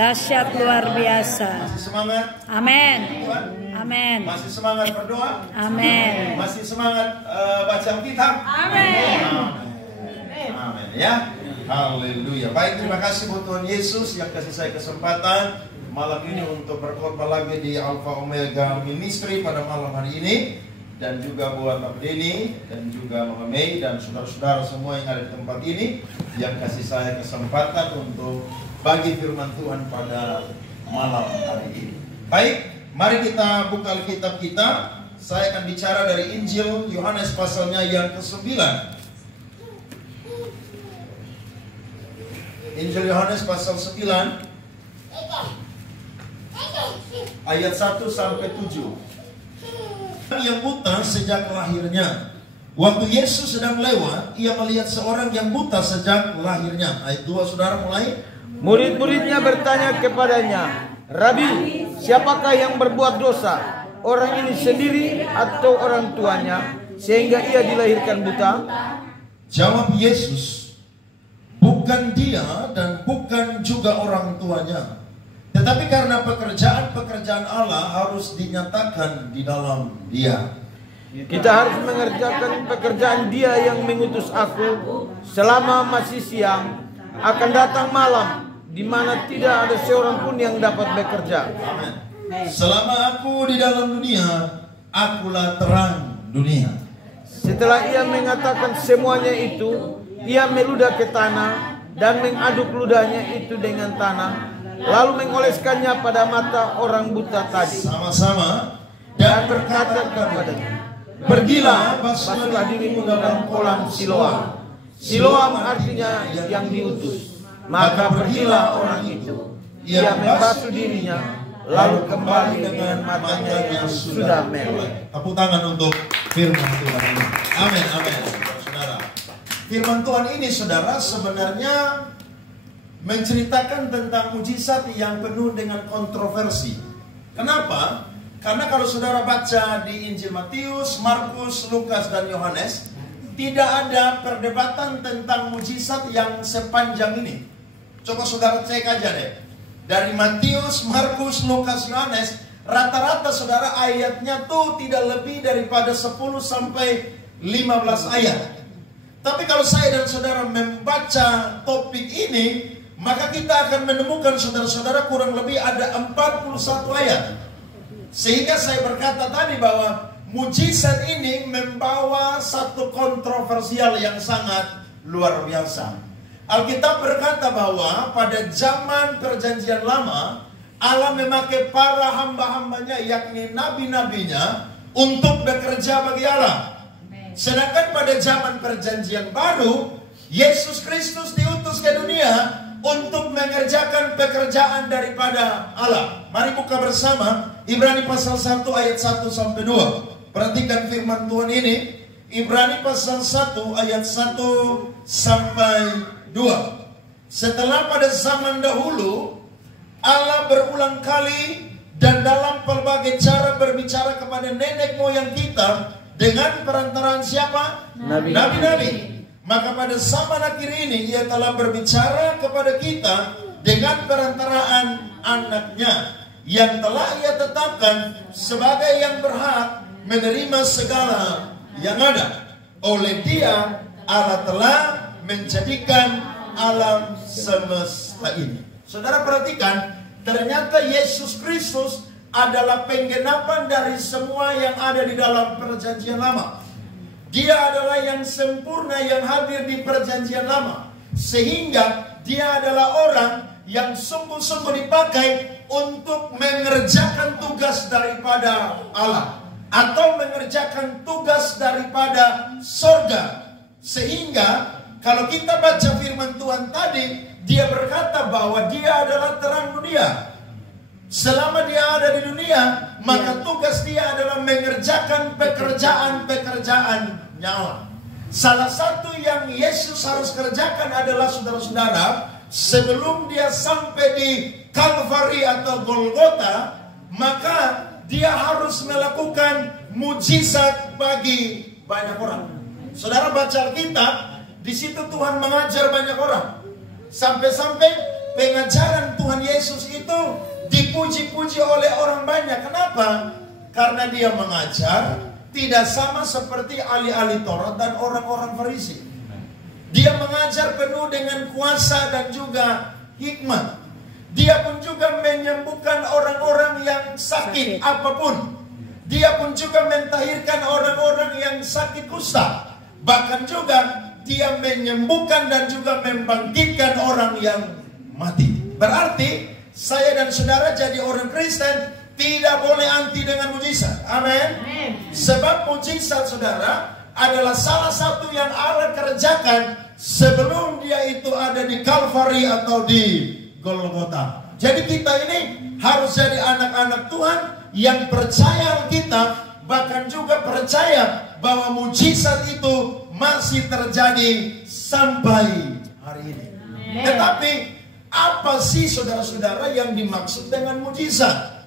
dahsyat luar biasa. Masih semangat? Amin. Amin. Masih semangat berdoa? Amin. Masih semangat baca Alkitab? Amin. Amin ya. Haleluya. Baik, terima kasih buat Tuhan Yesus yang kasih saya kesempatan malam ini untuk berkhotbah lagi di Alpha Omega Ministry pada malam hari ini. Dan juga buat Pak Denny dan juga Mama Mei dan saudara-saudara semua yang ada di tempat ini yang kasih saya kesempatan untuk bagi firman Tuhan pada malam hari ini. Baik, mari kita buka Alkitab kita. Saya akan bicara dari Injil Yohanes pasalnya yang ke-9. Injil Yohanes pasal 9 ayat 1 sampai 7. Yang buta sejak lahirnya. Waktu Yesus sedang lewat, ia melihat seorang yang buta sejak lahirnya. Ayat 2, saudara, mulai. Murid-muridnya bertanya kepadanya, Rabi, siapakah yang berbuat dosa? Orang ini sendiri atau orang tuanya, sehingga ia dilahirkan buta? Jawab Yesus, bukan dia dan bukan juga orang tuanya. Tetapi karena pekerjaan-pekerjaan Allah harus dinyatakan di dalam dia. Kita harus mengerjakan pekerjaan Dia yang mengutus aku. Selama masih siang, akan datang malam, di mana tidak ada seorang pun yang dapat bekerja. Amin. Selama aku di dalam dunia, akulah terang dunia. Setelah ia mengatakan semuanya itu, ia meludah ke tanah dan mengaduk ludahnya itu dengan tanah, lalu mengoleskannya pada mata orang buta tadi. Sama-sama dan berkata kepadanya, pergilah, basuhlah dirimu dalam kolam Siloam. Siloam artinya yang diutus. Maka pergilah orang itu. Ia membasuh dirinya, lalu kembali dengan matanya yang sudah merah. Tepuk tangan untuk firman Tuhan ini. Amin, amin, saudara. Firman Tuhan ini, saudara, sebenarnya menceritakan tentang mujizat yang penuh dengan kontroversi. Kenapa? Karena kalau saudara baca di Injil Matius, Markus, Lukas, dan Yohanes, tidak ada perdebatan tentang mujizat yang sepanjang ini. Coba saudara cek aja deh. Dari Matius, Markus, Lukas, Yohanes, rata-rata saudara ayatnya tuh tidak lebih daripada 10 sampai 15 ayat. Tapi kalau saya dan saudara membaca topik ini, maka kita akan menemukan saudara-saudara kurang lebih ada 41 ayat. Sehingga saya berkata tadi bahwa mujizat ini membawa satu kontroversial yang sangat luar biasa. Alkitab berkata bahwa pada zaman perjanjian lama, Allah memakai para hamba-hambanya, yakni nabi-nabinya, untuk bekerja bagi Allah. Sedangkan pada zaman perjanjian baru, Yesus Kristus diutus ke dunia untuk mengerjakan pekerjaan daripada Allah. Mari buka bersama Ibrani pasal 1 ayat 1 sampai 2. Perhatikan firman Tuhan ini. Ibrani pasal 1 ayat 1 sampai 2. Setelah pada zaman dahulu Allah berulang kali dan dalam pelbagai cara berbicara kepada nenek moyang kita dengan perantaraan siapa? Nabi-nabi. Maka pada zaman akhir ini ia telah berbicara kepada kita dengan perantaraan anaknya yang telah ia tetapkan sebagai yang berhak menerima segala yang ada. Oleh dia Allah telah menjadikan alam semesta ini. Saudara perhatikan, ternyata Yesus Kristus adalah penggenapan dari semua yang ada di dalam perjanjian lama. Dia adalah yang sempurna yang hadir di perjanjian lama. Sehingga dia adalah orang yang sungguh-sungguh dipakai untuk mengerjakan tugas daripada Allah. Atau mengerjakan tugas daripada sorga. Sehingga kalau kita baca firman Tuhan tadi, dia berkata bahwa dia adalah terang dunia. Selama dia ada di dunia, maka tugas dia adalah mengerjakan pekerjaan-pekerjaan nyala. Salah satu yang Yesus harus kerjakan adalah saudara-saudara, sebelum dia sampai di Kalvari atau Golgota, maka dia harus melakukan mujizat bagi banyak orang. Saudara baca Alkitab, di situ Tuhan mengajar banyak orang. Sampai-sampai pengajaran Tuhan Yesus itu dipuji-puji oleh orang banyak. Kenapa? Karena dia mengajar tidak sama seperti ahli-ahli Taurat dan orang-orang Farisi. Dia mengajar penuh dengan kuasa dan juga hikmat. Dia pun juga menyembuhkan orang-orang yang sakit apapun. Dia pun juga mentahirkan orang-orang yang sakit kusta. Bahkan juga dia menyembuhkan dan juga membangkitkan orang yang mati. Berarti saya dan saudara jadi orang Kristen tidak boleh anti dengan mujizat. Amin. Sebab mujizat saudara adalah salah satu yang Allah kerjakan sebelum dia itu ada di Kalvari atau di Golgota. Jadi kita ini harus jadi anak-anak Tuhan yang percaya kita, bahkan juga percaya bahwa mujizat itu masih terjadi sampai hari ini. Tetapi apa sih saudara-saudara yang dimaksud dengan mujizat?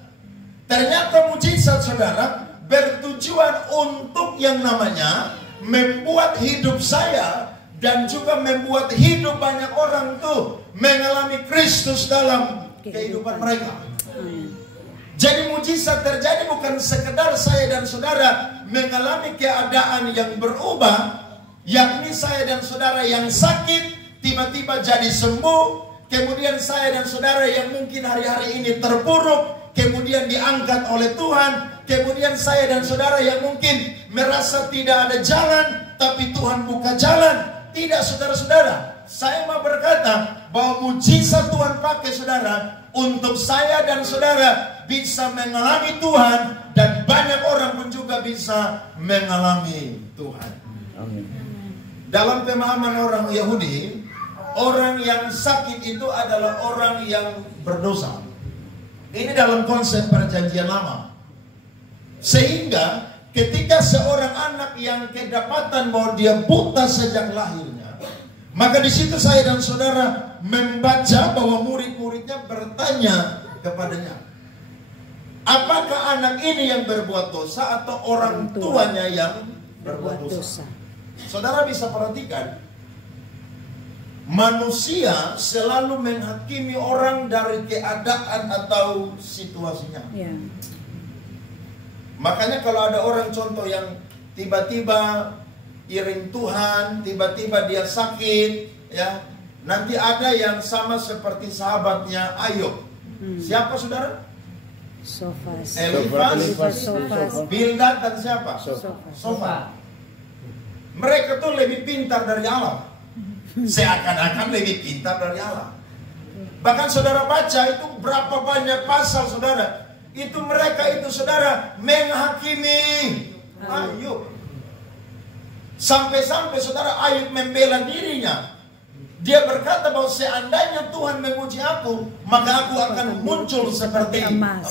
Ternyata mujizat saudara bertujuan untuk yang namanya membuat hidup saya dan juga membuat hidup banyak orang tuh mengalami Kristus dalam kehidupan mereka. Jadi mujizat terjadi bukan sekedar saya dan saudara mengalami keadaan yang berubah, yakni saya dan saudara yang sakit tiba-tiba jadi sembuh, kemudian saya dan saudara yang mungkin hari-hari ini terpuruk kemudian diangkat oleh Tuhan, kemudian saya dan saudara yang mungkin merasa tidak ada jalan tapi Tuhan buka jalan. Tidak saudara-saudara, saya mau berkata bahwa mujizat Tuhan pakai saudara untuk saya dan saudara bisa mengalami Tuhan, dan banyak orang pun juga bisa mengalami Tuhan. Amin. Dalam pemahaman orang Yahudi, orang yang sakit itu adalah orang yang berdosa. Ini dalam konsep perjanjian lama. Sehingga ketika seorang anak yang kedapatan bahwa dia buta sejak lahirnya, maka di situ saya dan saudara membaca bahwa murid-muridnya bertanya kepadanya, apakah anak ini yang berbuat dosa atau orang tuanya yang berbuat dosa? Saudara bisa perhatikan, manusia selalu menghakimi orang dari keadaan atau situasinya. Makanya kalau ada orang contoh yang tiba-tiba iring Tuhan, tiba-tiba dia sakit, ya, nanti ada yang sama seperti sahabatnya Ayub. Siapa saudara? Elifas, Bildad dan siapa? Sofar. Mereka tuh lebih pintar dari Allah. Seakan-akan lebih pintar dari Allah. Bahkan saudara baca itu berapa banyak pasal saudara, itu mereka itu saudara menghakimi Ayub. Sampai-sampai saudara Ayub membela dirinya. Dia berkata bahwa seandainya Tuhan menguji aku, maka aku akan muncul seperti emas.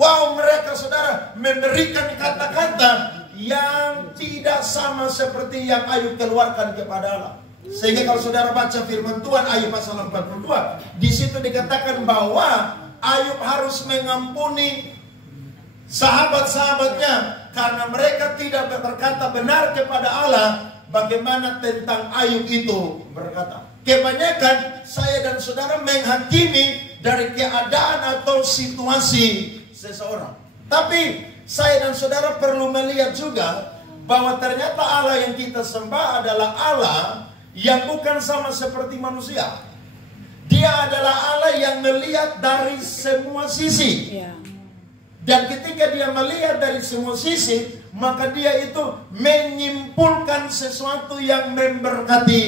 Wow, mereka saudara memberikan kata-kata yang tidak sama seperti yang Ayub keluarkan kepada Allah. Sehingga kalau saudara baca firman Tuhan Ayub pasal 42, di situ dikatakan bahwa Ayub harus mengampuni sahabat-sahabatnya karena mereka tidak berkata benar kepada Allah. Bagaimana tentang Ayub itu berkata, kebanyakan saya dan saudara menghakimi dari keadaan atau situasi seseorang. Tapi saya dan saudara perlu melihat juga bahwa ternyata Allah yang kita sembah adalah Allah yang bukan sama seperti manusia. Dia adalah Allah yang melihat dari semua sisi. Dan ketika dia melihat dari semua sisi, maka dia itu menyimpulkan sesuatu yang memberkati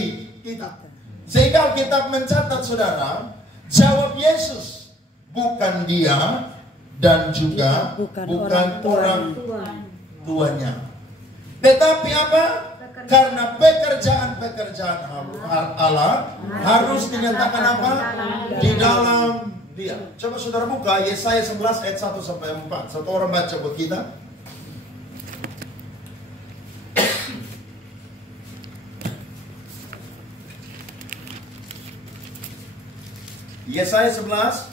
kita. Sehingga Alkitab mencatat saudara, jawab Yesus, bukan dia dan juga bukan orang tuanya. Tetapi apa? Karena pekerjaan-pekerjaan Allah harus dinyatakan apa? Di dalam dia. Coba saudara buka Yesaya 11 ayat 1 sampai 4. Satu orang baca buat kita. Yesaya 11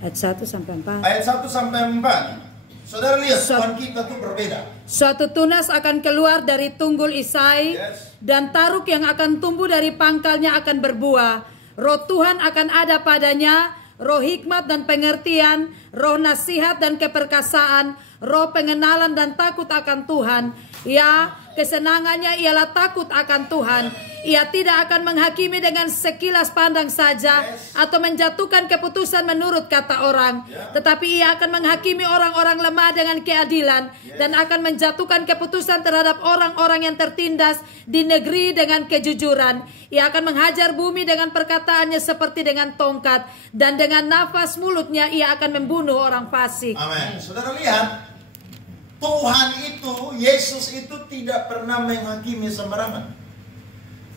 ayat 1 sampai 4. Ayat 1 sampai 4. Saudara lihat, Tuhan kita tuh berbeda. Suatu tunas akan keluar dari tunggul Isai, dan taruk yang akan tumbuh dari pangkalnya akan berbuah. Roh Tuhan akan ada padanya, roh hikmat dan pengertian, roh nasihat dan keperkasaan, roh pengenalan dan takut akan Tuhan. Ya, kesenangannya ialah takut akan Tuhan. Ia tidak akan menghakimi dengan sekilas pandang saja atau menjatuhkan keputusan menurut kata orang, tetapi ia akan menghakimi orang-orang lemah dengan keadilan dan akan menjatuhkan keputusan terhadap orang-orang yang tertindas di negeri dengan kejujuran. Ia akan menghajar bumi dengan perkataannya seperti dengan tongkat, dan dengan nafas mulutnya ia akan membunuh orang fasik. Amin. Saudara lihat, Tuhan itu, Yesus itu tidak pernah menghakimi sembarangan.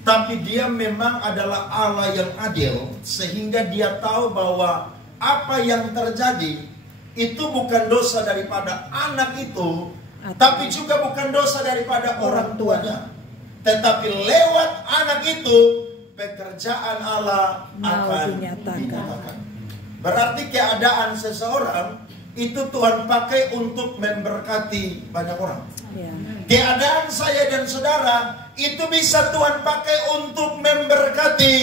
Tapi dia memang adalah Allah yang adil, sehingga dia tahu bahwa apa yang terjadi itu bukan dosa daripada anak itu, tapi juga bukan dosa daripada orang tuanya. Tetapi lewat anak itu, pekerjaan Allah akan dinyatakan. Berarti keadaan seseorang itu Tuhan pakai untuk memberkati banyak orang. Keadaan saya dan saudara itu bisa Tuhan pakai untuk memberkati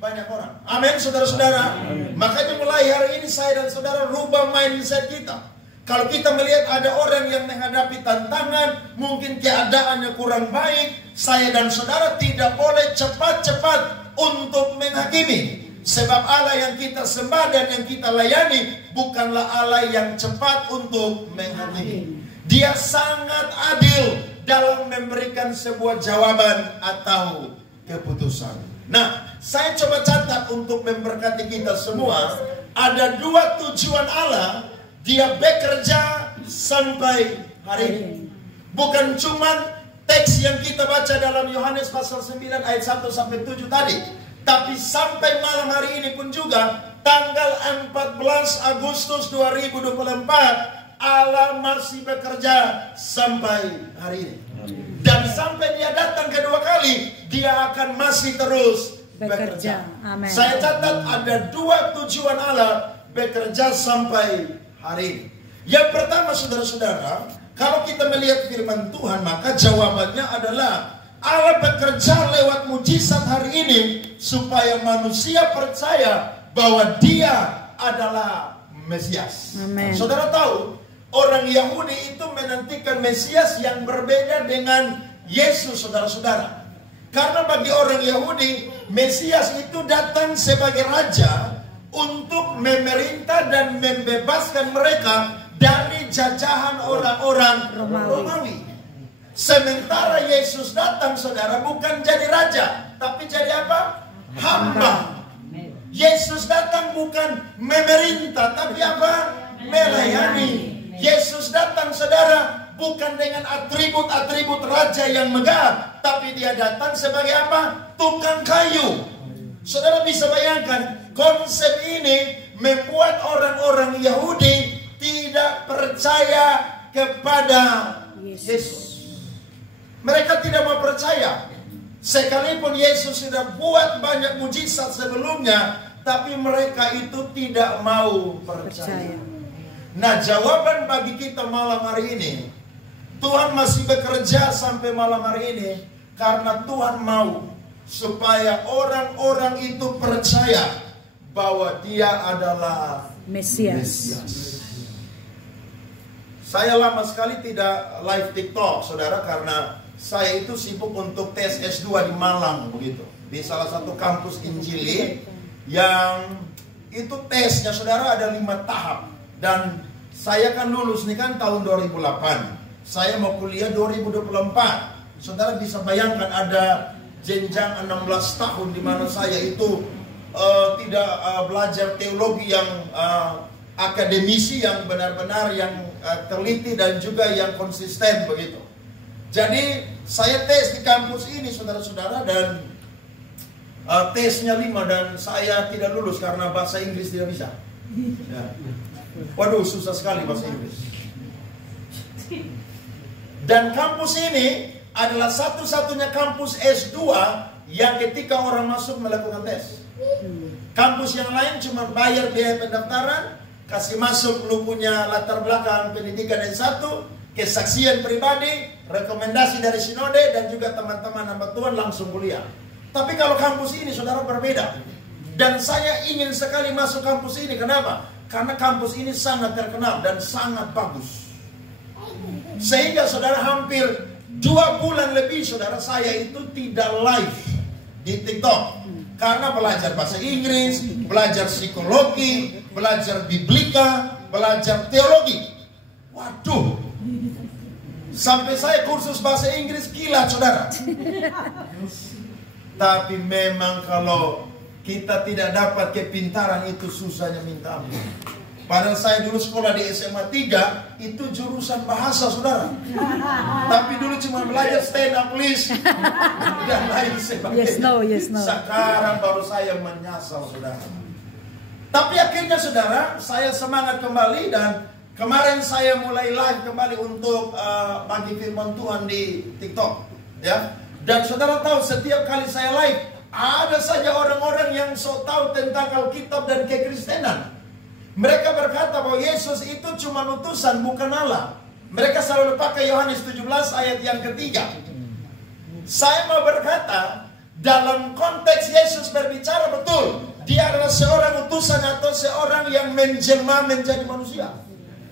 banyak orang. Amin, saudara-saudara. Makanya mulai hari ini saya dan saudara rubah mindset kita. Kalau kita melihat ada orang yang menghadapi tantangan, mungkin keadaannya kurang baik, saya dan saudara tidak boleh cepat-cepat untuk menghakimi. Sebab Allah yang kita sembah dan yang kita layani bukanlah Allah yang cepat untuk menghakimi. Dia sangat adil dalam memberikan sebuah jawaban atau keputusan. Nah, saya coba catat untuk memberkati kita semua. Ada dua tujuan Allah. Dia bekerja sampai hari ini. Bukan cuma teks yang kita baca dalam Yohanes pasal 9 ayat 1 sampai 7 tadi. Tapi sampai malam hari ini pun juga, tanggal 14 Agustus 2024, Allah masih bekerja sampai hari ini. Dan sampai dia datang kedua kali, dia akan masih terus bekerja. Amen. Saya catat ada dua tujuan Allah bekerja sampai hari ini. Yang pertama, saudara-saudara, kalau kita melihat firman Tuhan, maka jawabannya adalah Allah bekerja lewat mujizat hari ini supaya manusia percaya bahwa dia adalah Mesias. Amen. Saudara tahu, orang Yahudi itu menantikan Mesias yang berbeda dengan Yesus, saudara-saudara. Karena bagi orang Yahudi, Mesias itu datang sebagai raja untuk memerintah dan membebaskan mereka dari jajahan orang-orang Romawi. Sementara Yesus datang, saudara, bukan jadi raja, tapi jadi apa? Hamba. Yesus datang bukan memerintah, tapi apa? Melayani. Yesus datang, saudara, bukan dengan atribut-atribut raja yang megah, tapi dia datang sebagai apa? Tukang kayu. Saudara bisa bayangkan, konsep ini membuat orang-orang Yahudi tidak percaya kepada Yesus. Mereka tidak mau percaya. Sekalipun Yesus sudah buat banyak mujizat sebelumnya, tapi mereka itu tidak mau percaya. Nah, jawaban bagi kita malam hari ini, Tuhan masih bekerja sampai malam hari ini karena Tuhan mau supaya orang-orang itu percaya bahwa Dia adalah Mesias. Saya lama sekali tidak live TikTok, saudara, karena saya itu sibuk untuk tes S2 di Malang begitu, di salah satu kampus Injili yang itu tesnya, saudara, ada 5 tahap. Dan saya kan lulus nih kan tahun 2008. Saya mau kuliah 2024. Saudara bisa bayangkan ada jenjang 16 tahun di mana saya itu tidak belajar teologi yang akademisi, yang benar-benar yang teliti dan juga yang konsisten begitu. Jadi saya tes di kampus ini, saudara-saudara, dan tesnya 5 dan saya tidak lulus karena bahasa Inggris tidak bisa. Ya. Waduh, susah sekali bahasa Inggris. Dan kampus ini adalah satu-satunya kampus S2 yang ketika orang masuk melakukan tes. Kampus yang lain cuma bayar biaya pendaftaran, kasih masuk, lu punya latar belakang pendidikan S1, kesaksian pribadi, rekomendasi dari sinode, dan juga teman-teman hamba Tuhan langsung kuliah. Tapi kalau kampus ini, saudara, berbeda. Dan saya ingin sekali masuk kampus ini. Kenapa? Karena kampus ini sangat terkenal dan sangat bagus. Sehingga saudara hampir 2 bulan lebih saudara saya itu tidak live di TikTok. Karena belajar bahasa Inggris, belajar psikologi, belajar biblika, belajar teologi. Waduh, sampai saya kursus bahasa Inggris gila saudara. Tapi memang kalau kita tidak dapat kepintaran itu susahnya minta ampun. Padahal saya dulu sekolah di SMA 3 itu jurusan bahasa saudara. Tapi dulu cuma belajar stand up please dan lain sebagainya. Yes, no. Sekarang baru saya menyasar saudara. Tapi akhirnya saudara, saya semangat kembali dan kemarin saya mulai live kembali untuk bagi firman Tuhan di TikTok, ya. Dan saudara tahu setiap kali saya live ada saja orang-orang yang so tahu tentang Alkitab dan kekristenan. Mereka berkata bahwa Yesus itu cuma utusan, bukan Allah. Mereka selalu pakai Yohanes 17 ayat yang ketiga. Saya mau berkata, dalam konteks Yesus berbicara betul, dia adalah seorang utusan atau seorang yang menjelma menjadi manusia.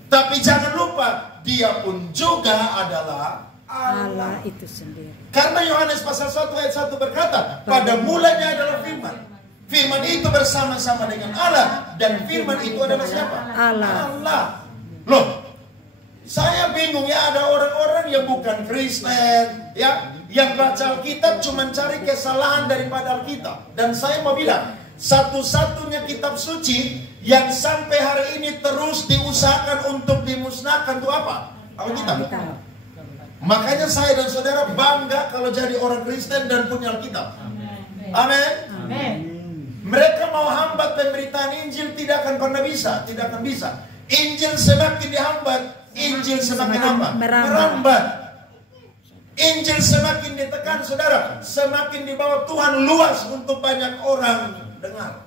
Tapi jangan lupa, dia pun juga adalah Allah itu sendiri. Karena Yohanes pasal 1 ayat 1 berkata, pada mulanya adalah firman. Firman itu bersama-sama dengan Allah. Dan firman itu adalah siapa? Allah. Loh, saya bingung ya, ada orang-orang yang bukan Kristen, ya, yang baca Alkitab cuma cari kesalahan daripada Alkitab. Dan saya mau bilang, satu-satunya kitab suci yang sampai hari ini terus diusahakan untuk dimusnahkan itu apa? Alkitab. Makanya saya dan saudara bangga kalau jadi orang Kristen dan punya Alkitab. Amin. Mereka mau hambat pemberitaan Injil, tidak akan pernah bisa. Tidak akan bisa. Injil semakin dihambat, Injil semakin apa? Merambat. Injil semakin ditekan saudara, semakin dibawa Tuhan luas untuk banyak orang dengar.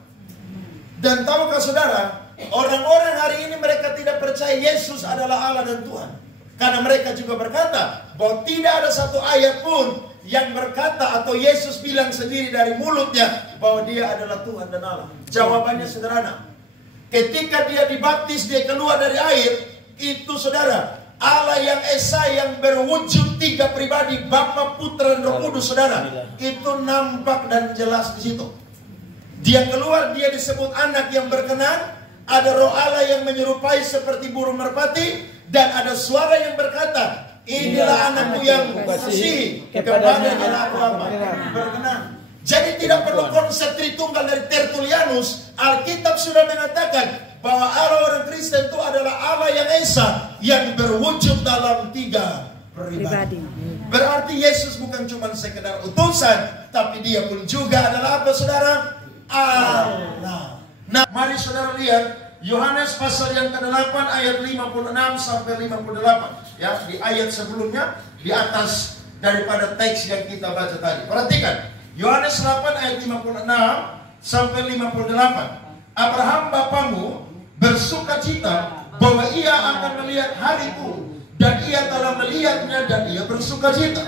Dan tahukah saudara, orang-orang hari ini mereka tidak percaya Yesus adalah Allah dan Tuhan. Karena mereka juga berkata bahwa tidak ada satu ayat pun yang berkata atau Yesus bilang sendiri dari mulutnya bahwa dia adalah Tuhan dan Allah. Jawabannya sederhana. Ketika dia dibaptis, dia keluar dari air, itu saudara, Allah yang Esa yang berwujud 3 pribadi, Bapa, Putra, dan Roh Kudus, saudara, itu nampak dan jelas di situ. Dia keluar, dia disebut anak yang berkenan. Ada Roh Allah yang menyerupai seperti burung merpati. Dan ada suara yang berkata, inilah anakku yang kukasihi, kepadanya aku berkenan. Jadi tidak perlu konsep Tritunggal dari Tertullianus. Alkitab sudah mengatakan bahwa Allah orang Kristen itu adalah Allah yang Esa, yang berwujud dalam 3 pribadi. Berarti Yesus bukan cuma sekedar utusan, tapi dia pun juga adalah apa saudara? Allah. Nah, mari saudara lihat Yohanes pasal yang ke-8 ayat 56 sampai 58. Ya, di ayat sebelumnya di atas daripada teks yang kita baca tadi. Perhatikan, Yohanes 8 ayat 56 sampai 58. Abraham bapamu bersukacita bahwa ia akan melihat hariku, dan ia telah melihatnya dan ia bersukacita.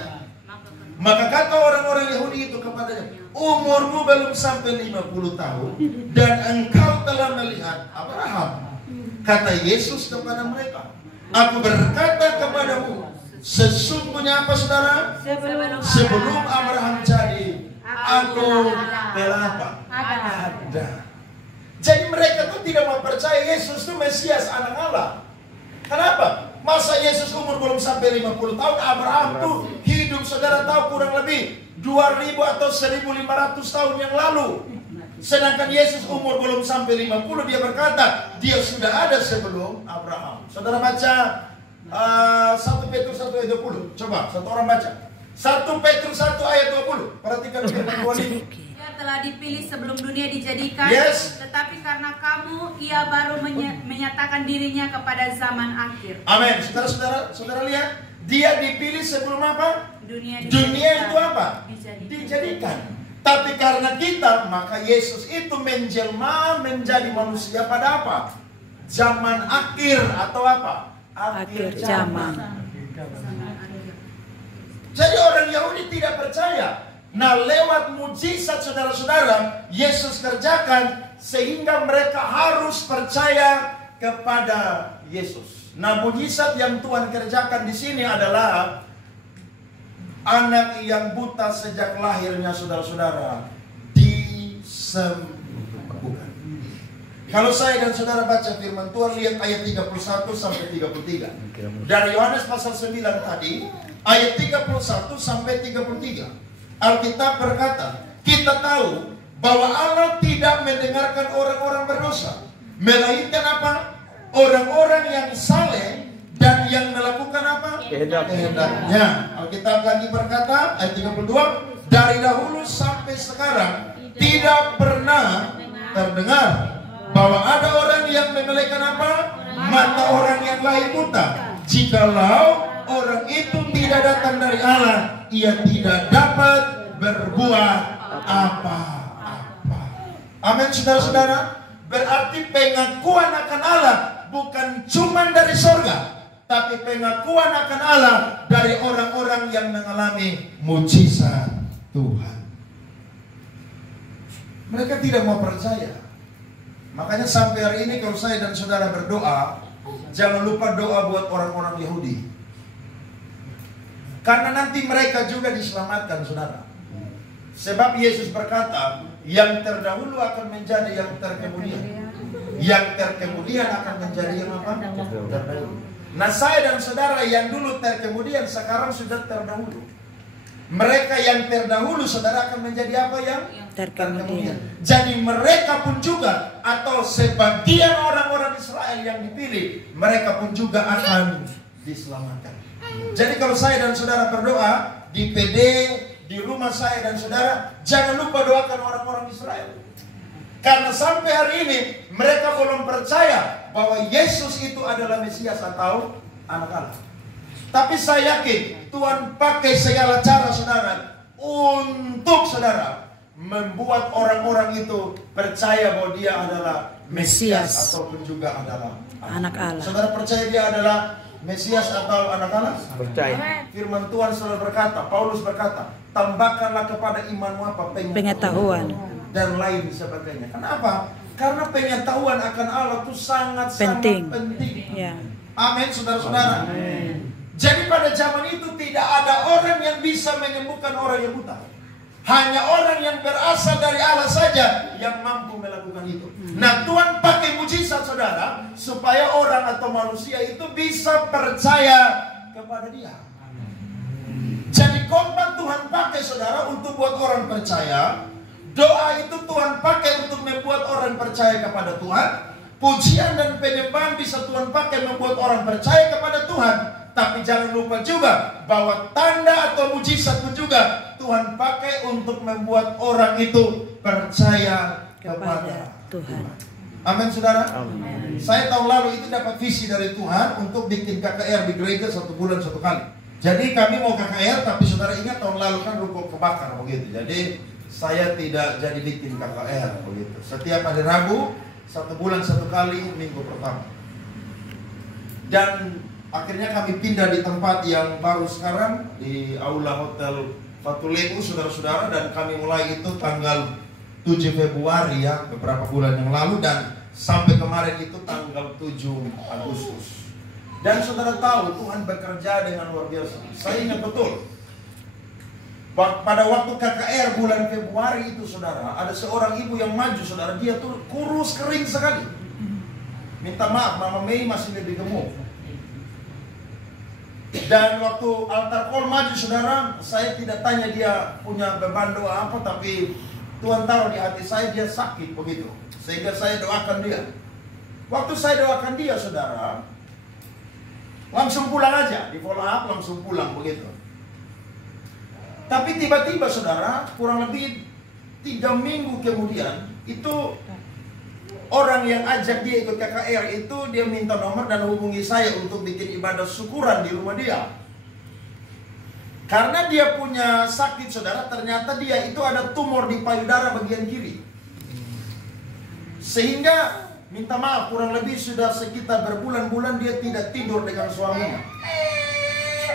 Maka kata orang-orang Yahudi itu kepadanya, umurmu belum sampai 50 tahun dan engkau telah melihat Abraham. Kata Yesus kepada mereka, aku berkata kepadamu, sesungguhnya apa saudara? Sebelum Abraham jadi, aku telah apa? Ada. Jadi mereka tuh tidak mau percaya Yesus itu Mesias, anak Allah. Kenapa? Masa Yesus umur belum sampai 50 tahun, Abraham tuh hidup saudara tahu kurang lebih 2000 atau 1500 tahun yang lalu. Sedangkan Yesus umur belum sampai 50, dia berkata, dia sudah ada sebelum Abraham. Saudara baca 1 Petrus 1 ayat 20. Coba, satu orang baca. 1 Petrus 1 ayat 20. Perhatikan firman Tuhan ini. Telah dipilih sebelum dunia dijadikan, tetapi karena kamu ia baru menyatakan dirinya kepada zaman akhir. Amin. Saudara lihat, dia dipilih sebelum apa? Dunia itu apa? Dijadikan. Tapi karena kita, maka Yesus itu menjelma menjadi manusia pada apa? Zaman akhir atau apa? Akhir zaman. Jadi orang Yahudi tidak percaya. Nah, lewat mujizat saudara-saudara, Yesus kerjakan sehingga mereka harus percaya kepada Yesus. Nah, mujizat yang Tuhan kerjakan di sini adalah anak yang buta sejak lahirnya saudara-saudara disembuhkan. Kalau saya dan saudara baca firman Tuhan, lihat ayat 31 sampai 33. Dari Yohanes pasal 9 tadi, ayat 31 sampai 33. Alkitab berkata, kita tahu bahwa Allah tidak mendengarkan orang-orang berdosa, melainkan apa? Orang-orang yang saleh dan yang melakukan apa? Kehendaknya. Alkitab lagi berkata, ayat 32, dari dahulu sampai sekarang tidak pernah terdengar bahwa ada orang yang memelekan apa? Mata orang yang lain buta. Jikalau orang itu tidak datang dari Allah, ia tidak dapat berbuat apa-apa. Amin, saudara-saudara. Berarti pengakuan akan Allah bukan cuma dari surga, tapi pengakuan akan Allah dari orang-orang yang mengalami mujizat Tuhan. Mereka tidak mau percaya. Makanya sampai hari ini kalau saya dan saudara berdoa, jangan lupa doa buat orang-orang Yahudi. Karena nanti mereka juga diselamatkan, saudara. Sebab Yesus berkata, yang terdahulu akan menjadi yang terkemudian. Yang terkemudian akan menjadi yang apa? Terdahulu. Nah, saya dan saudara yang dulu terkemudian sekarang sudah terdahulu. Mereka yang terdahulu, saudara, akan menjadi apa yang terkemudian. Jadi mereka pun juga, atau sebagian orang-orang Israel yang dipilih, mereka pun juga akan diselamatkan. Jadi kalau saya dan saudara berdoa di PD, di rumah saya dan saudara, jangan lupa doakan orang-orang Israel. Karena sampai hari ini mereka belum percaya bahwa Yesus itu adalah Mesias atau anak Allah. Tapi saya yakin Tuhan pakai segala cara, saudara, untuk saudara membuat orang-orang itu percaya bahwa dia adalah Mesias ataupun juga adalah anak Allah. Saudara percaya dia adalah Mesias atau anak Allah? Percaya. Firman Tuhan selalu berkata, Paulus berkata, tambahkanlah kepada imanmu apa? Pengetahuan dan lain sebagainya. Kenapa? Karena pengetahuan akan Allah itu sangat-sangat penting. Ya. Amin, saudara-saudara. Jadi pada zaman itu tidak ada orang yang bisa menyembuhkan orang yang buta. Hanya orang yang berasal dari Allah saja yang mampu melakukan itu. Nah, Tuhan pakai mujizat, saudara, supaya orang atau manusia itu bisa percaya kepada dia. Jadi khotbah Tuhan pakai, saudara, untuk buat orang percaya. Doa itu Tuhan pakai untuk membuat orang percaya kepada Tuhan. Pujian dan penyembahan bisa Tuhan pakai membuat orang percaya kepada Tuhan. Tapi jangan lupa juga bahwa tanda atau mujizat pun juga Tuhan pakai untuk membuat orang itu percaya kepada Tuhan. Amin, saudara. Amin. Saya tahun lalu itu dapat visi dari Tuhan untuk bikin KKR di gereja 1 bulan 1 kali. Jadi kami mau KKR, tapi saudara ingat tahun lalu kan ruko kebakar begitu. Jadi saya tidak jadi bikin KKR begitu. Setiap hari Rabu 1 bulan 1 kali minggu pertama. Dan akhirnya kami pindah di tempat yang baru sekarang, di Aula Hotel Fatulemu, saudara-saudara, dan kami mulai itu tanggal 7 Februari ya, beberapa bulan yang lalu, dan sampai kemarin itu tanggal 7 Agustus. Dan saudara tahu Tuhan bekerja dengan luar biasa. Saya ingat betul pada waktu KKR bulan Februari itu, saudara, ada seorang ibu yang maju, saudara, dia tuh kurus kering sekali. Minta maaf, Mama Mei masih lebih gemuk. Dan waktu altar call maju, saudara, saya tidak tanya dia punya beban doa apa, tapi Tuhan taruh di hati saya dia sakit begitu, sehingga saya doakan dia. Waktu saya doakan dia, saudara, langsung pulang aja, di follow up langsung pulang begitu. Tapi tiba-tiba, saudara, kurang lebih 3 minggu kemudian, itu orang yang ajak dia ikut KKR itu, dia minta nomor dan hubungi saya untuk bikin ibadah syukuran di rumah dia. Karena dia punya sakit, saudara, ternyata dia itu ada tumor di payudara bagian kiri. Sehingga minta maaf, kurang lebih sudah sekitar berbulan-bulan dia tidak tidur dengan suaminya.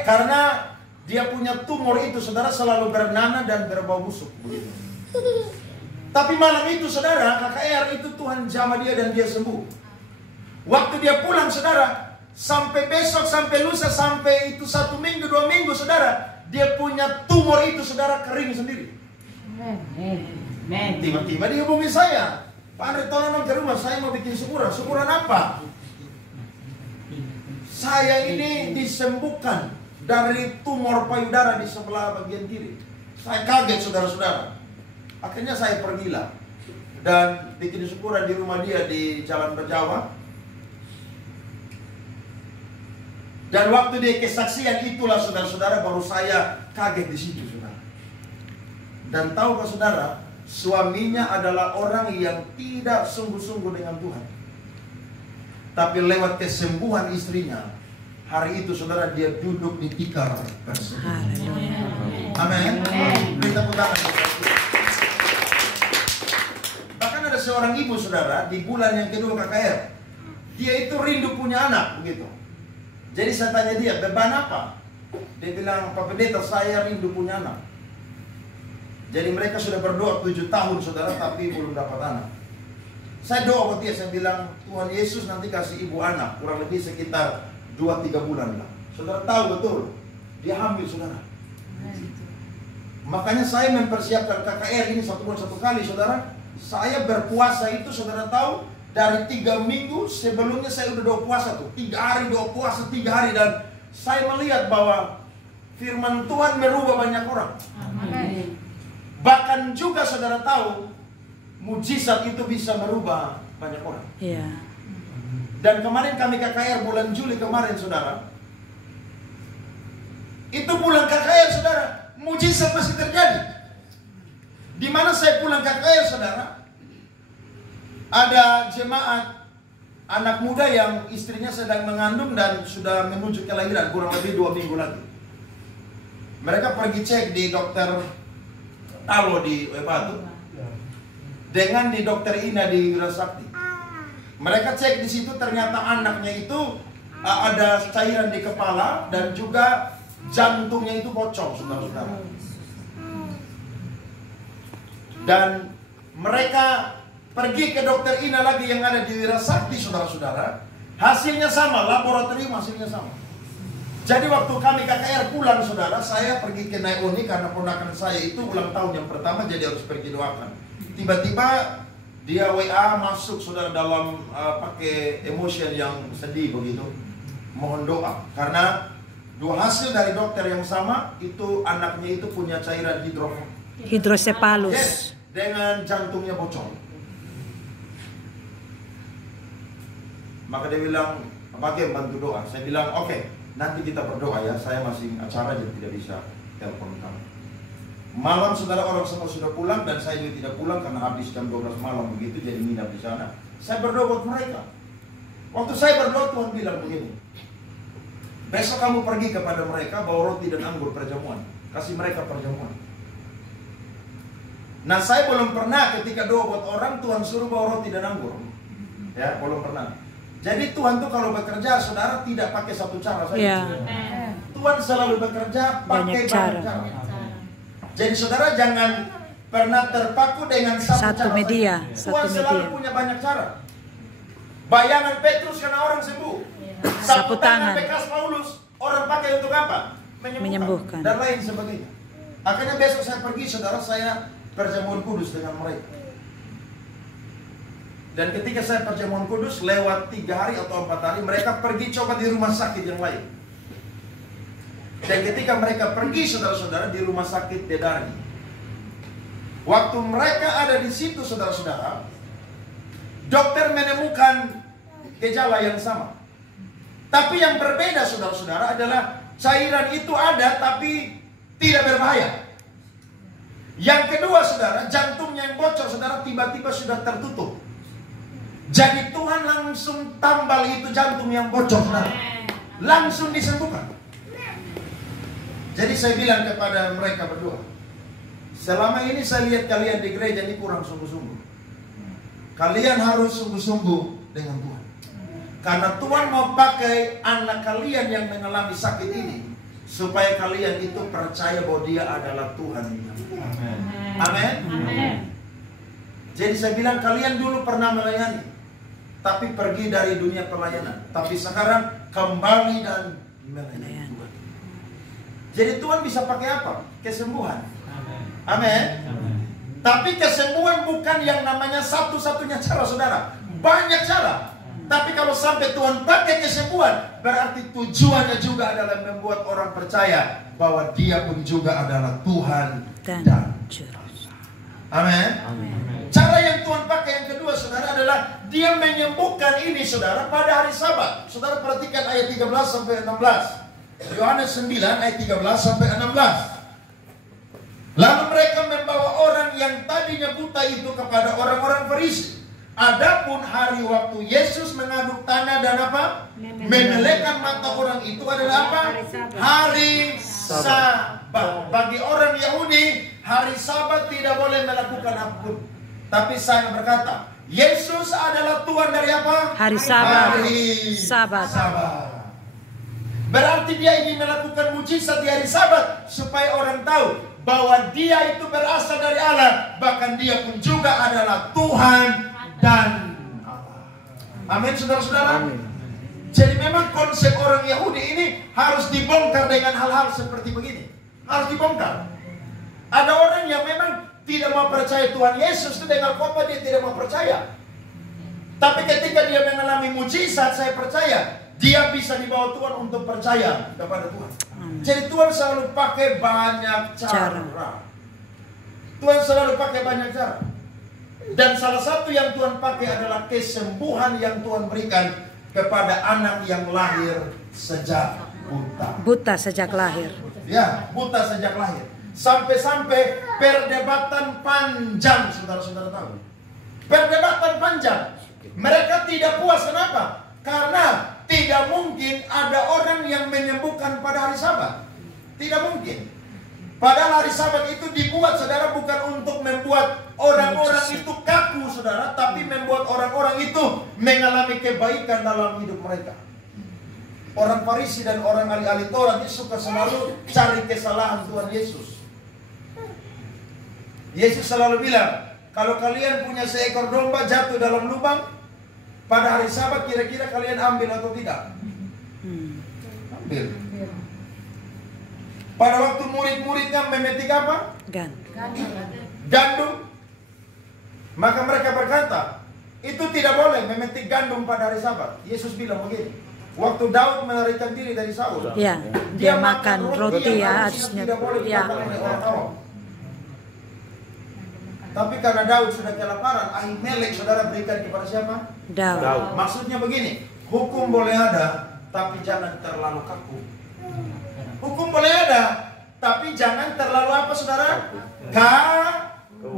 Karena dia punya tumor itu, saudara, selalu bernanah dan berbau busuk begitu. Tapi malam itu, saudara, KKR itu Tuhan jamah dia dan dia sembuh. Waktu dia pulang, saudara, sampai besok, sampai lusa, sampai itu 1 minggu, 2 minggu, saudara, dia punya tumor itu, saudara, kering sendiri. Tiba-tiba dia hubungi saya, Pak Andre, tolong ke rumah, saya mau bikin syukuran. Syukuran apa? Saya ini disembuhkan dari tumor payudara di sebelah bagian kiri. Saya kaget, saudara-saudara. Akhirnya saya pergilah dan bikin syukuran di rumah dia di Jalan Berjawa. Dan waktu dia kesaksian itulah, saudara-saudara, baru saya kaget di situ, saudara. Dan tahukah saudara, suaminya adalah orang yang tidak sungguh-sungguh dengan Tuhan. Tapi lewat kesembuhan istrinya, hari itu, saudara, dia duduk di tikar persembahan. Amin. Beri tepuk tangan. Bahkan ada seorang ibu, saudara, di bulan yang kedua KKR, dia itu rindu punya anak, begitu. Jadi saya tanya dia, beban apa? Dia bilang, Pak Pendeta, saya rindu punya anak. Jadi mereka sudah berdoa 7 tahun, saudara, tapi belum dapat anak. Saya doa buat dia, saya bilang, Tuhan Yesus nanti kasih ibu anak, kurang lebih sekitar 2-3 bulan lah. Saudara tahu betul, dia hamil, saudara. Makanya saya mempersiapkan KKR ini 1 bulan 1 kali, saudara. Saya berpuasa itu, saudara tahu, dari 3 minggu sebelumnya saya udah doa puasa tuh. 3 hari doa puasa, 3 hari. Dan saya melihat bahwa firman Tuhan merubah banyak orang. Amin. Bahkan juga saudara tahu, mujizat itu bisa merubah banyak orang. Iya. Dan kemarin kami KKR bulan Juli kemarin, saudara. Itu bulan KKR, saudara. Mujizat masih terjadi. Di mana saya pulang KKR, saudara, ada jemaat anak muda yang istrinya sedang mengandung dan sudah menuju kelahiran, kurang lebih 2 minggu lagi. Mereka pergi cek di dokter Talo di Batu dengan di dokter Ina di Wirasakti. Mereka cek di situ, ternyata anaknya itu ada cairan di kepala dan juga jantungnya itu bocor, saudara-saudara. Dan mereka pergi ke dokter Ina lagi yang ada di Wirasakti, saudara-saudara. Hasilnya sama, laboratorium hasilnya sama. Jadi waktu kami KKR pulang, saudara, saya pergi ke Naoni karena ponakan saya itu ulang tahun yang pertama, jadi harus pergi doakan. Tiba-tiba dia WA masuk, saudara, dalam pakai emotion yang sedih begitu, mohon doa karena 2 hasil dari dokter yang sama itu anaknya itu punya cairan hidrosepalus. Yes, dengan jantungnya bocor. Maka dia bilang, pakai bantu doa. Saya bilang, oke, nanti kita berdoa ya, saya masih acara jadi tidak bisa telepon kamu. Malam, saudara, orang semua sudah pulang dan saya juga tidak pulang karena habis jam 12 malam begitu, jadi nginap di sana. Saya berdoa buat mereka. Waktu saya berdoa, Tuhan bilang begini, besok kamu pergi kepada mereka bawa roti dan anggur perjamuan, kasih mereka perjamuan. Nah, saya belum pernah ketika doa buat orang Tuhan suruh bawa roti dan anggur, ya, belum pernah. Jadi Tuhan tuh kalau bekerja, saudara, tidak pakai satu cara saja. Yeah. Tuhan selalu bekerja pakai banyak cara. Jadi saudara jangan pernah terpaku dengan satu cara media. Tuhan selalu punya banyak cara. Bayangan Petrus karena orang sembuh. Sapu tangan bekas Paulus, orang pakai untuk apa? Menyembuhkan. Dan lain sebagainya. Akhirnya besok saya pergi, saudara, saya perjamuan kudus dengan mereka. Dan ketika saya perjamuan kudus, lewat 3 hari atau 4 hari, mereka pergi coba di rumah sakit yang lain. Dan ketika mereka pergi, saudara-saudara, di rumah sakit Dedari, waktu mereka ada di situ, saudara-saudara, dokter menemukan gejala yang sama. Tapi yang berbeda, saudara-saudara, adalah cairan itu ada tapi tidak berbahaya. Yang kedua, saudara, jantungnya yang bocor, saudara, tiba-tiba sudah tertutup. Jadi Tuhan langsung tambal itu jantung yang bocor, saudara. Langsung disembuhkan. Jadi saya bilang kepada mereka berdua, selama ini saya lihat kalian di gereja ini kurang sungguh-sungguh. Kalian harus sungguh-sungguh dengan Tuhan. Karena Tuhan mau pakai anak kalian yang mengalami sakit ini supaya kalian itu percaya bahwa Dia adalah Tuhan. Amin. Jadi saya bilang kalian dulu pernah melayani, tapi pergi dari dunia pelayanan. Tapi sekarang kembali dan melayani Tuhan. Jadi Tuhan bisa pakai apa? Kesembuhan. Amin. Tapi kesembuhan bukan yang namanya satu-satunya cara, saudara. Banyak cara. Tapi kalau sampai Tuhan pakai kesembuhan, berarti tujuannya juga adalah membuat orang percaya bahwa Dia pun juga adalah Tuhan dan Amin. Cara yang Tuhan pakai yang kedua, saudara, adalah Dia menyembuhkan ini, saudara, pada hari Sabat. Saudara perhatikan ayat 13 sampai 16. Yohanes 9 ayat 13 sampai 16. Lalu mereka membawa orang yang tadinya buta itu kepada orang-orang Farisi. Adapun hari waktu Yesus mengaduk tanah dan apa? Memelekkan mata orang itu adalah apa? Hari Sabat. Bagi orang Yahudi, hari Sabat tidak boleh melakukan apapun. Tapi saya berkata, Yesus adalah Tuhan dari apa? Hari Sabat. Hari Sabat. Berarti Dia ingin melakukan mujizat di hari Sabat supaya orang tahu bahwa Dia itu berasal dari Allah, bahkan Dia pun juga adalah Tuhan dan Allah. Amin, saudara-saudara. Jadi memang konsep orang Yahudi ini harus dibongkar dengan hal-hal seperti begini. Harus dibongkar. Ada orang yang memang tidak mau percaya Tuhan Yesus itu dengan khotbah dia tidak mau percaya. Tapi ketika dia mengalami mujizat, saya percaya dia bisa dibawa Tuhan untuk percaya kepada Tuhan. Jadi Tuhan selalu pakai banyak cara. Tuhan selalu pakai banyak cara. Dan salah satu yang Tuhan pakai adalah kesembuhan yang Tuhan berikan kepada anak yang lahir sejak buta. Buta sejak lahir. Ya, buta sejak lahir. Sampai-sampai perdebatan panjang, saudara-saudara tahu. Perdebatan panjang. Mereka tidak puas, kenapa? Karena tidak mungkin ada orang yang menyembuhkan pada hari Sabat. Tidak mungkin. Padahal hari Sabat itu dibuat, saudara, bukan untuk membuat orang-orang itu kaku, saudara, tapi membuat orang-orang itu mengalami kebaikan dalam hidup mereka. Orang Farisi dan orang ahli-ahli Taurat itu suka selalu cari kesalahan Tuhan Yesus. Yesus selalu bilang, kalau kalian punya seekor domba jatuh dalam lubang pada hari Sabat, kira-kira kalian ambil atau tidak? Ambil. Pada waktu murid-muridnya memetik apa? Gandum. Maka mereka berkata, itu tidak boleh memetik gandum pada hari Sabat. Yesus bilang begini, waktu Daud melarikan diri dari Saul, ya, dia makan roti ya, harusnya. Ya. Tapi karena Daud sudah kelaparan, Ahimelek saudara berikan kepada siapa? Daud. Maksudnya begini, hukum boleh ada, tapi jangan terlalu kaku. Hukum boleh ada, tapi jangan terlalu apa, saudara? Kaku.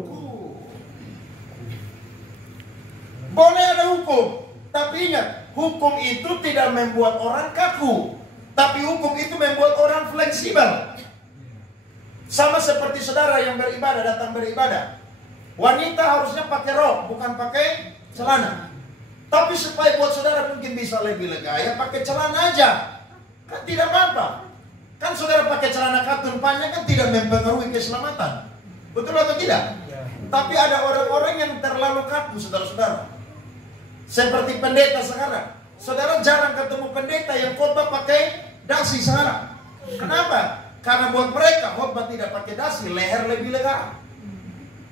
Boleh ada hukum, tapi ingat, hukum itu tidak membuat orang kaku, tapi hukum itu membuat orang fleksibel. Sama seperti saudara yang beribadah, datang beribadah. Wanita harusnya pakai rok, bukan pakai celana. Tapi supaya buat saudara mungkin bisa lebih lega, ya pakai celana aja. Kan tidak apa-apa. Kan saudara pakai celana katun panjang kan tidak mempengaruhi keselamatan. Betul atau tidak? Tapi ada orang-orang yang terlalu kaku, saudara-saudara. Seperti pendeta sekarang. Saudara jarang ketemu pendeta yang khotbah pakai dasi sekarang. Kenapa? Karena buat mereka khotbah tidak pakai dasi, leher lebih lega.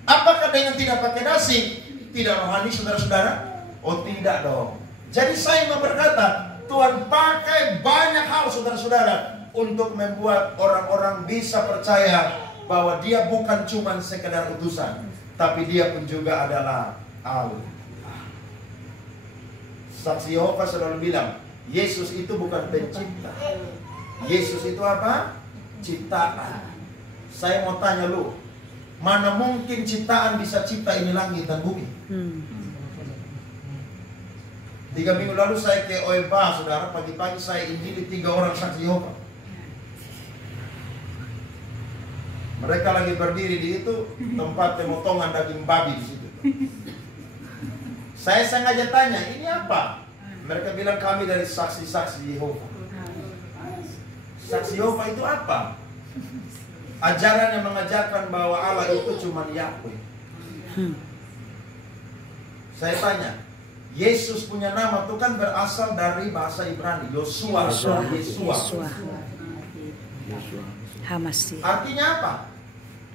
Apakah dengan tidak pakai dasi tidak rohani, saudara-saudara? Oh tidak dong. Jadi saya mau berkata, Tuhan pakai banyak hal, saudara-saudara, untuk membuat orang-orang bisa percaya bahwa Dia bukan cuma sekedar utusan, tapi Dia pun juga adalah Allah. Saksi Yehova selalu bilang, Yesus itu bukan pencipta. Yesus itu apa? Ciptaan. Saya mau tanya lu, mana mungkin ciptaan bisa cipta ini langit dan bumi? 3 minggu lalu saya ke OMPA, saudara, pagi-pagi saya injili 3 orang saksi Yehova. Mereka lagi berdiri di itu tempat pemotongan daging babi di situ. Saya sengaja tanya, ini apa? Mereka bilang kami dari saksi-saksi Yehova. Saksi Yehova itu apa? Ajaran yang mengajarkan bahwa Allah itu cuma Yahweh. Saya tanya, Yesus punya nama itu kan berasal dari bahasa Ibrani, Yosua. Hamasi. Artinya apa?